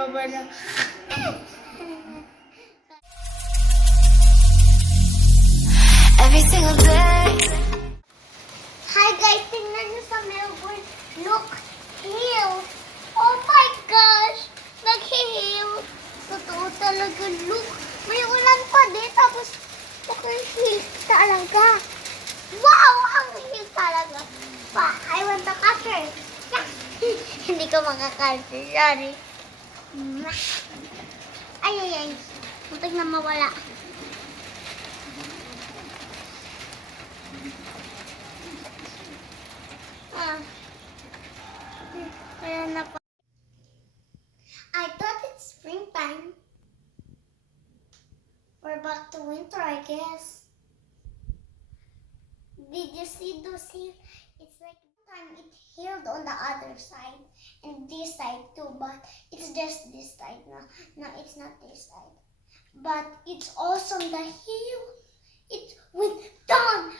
ka ba na? Every single day. Hi guys, tingnan niyo sa Melbourne. Look, hail. Oh my gosh, nag-hail. Totoo talaga, look. May ulan pa din, tapos okay, hail talaga. Wow, ang hail talaga. Pa, I want the cutter. Yeah. Hindi ko makakarte, sorry. Ay, ay, ay. Muntik na mawala. Kaya na pa. I thought it's springtime. We're back to winter, I guess. Did you see those here? It's like time it healed on the other side and this side too, but it's just this side now. No, it's not this side. But it's awesome. The heel, it went down.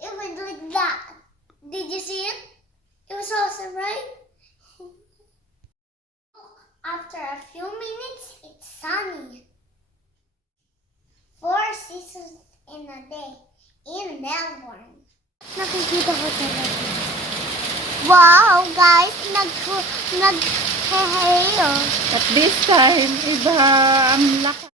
It went like that. Did you see it? It was awesome, right? After a few minutes, it's sunny. 4 seasons in a day in Melbourne. Nakikita ko talaga. Wow, guys! Nag-hail. At this time, iba ang lakas.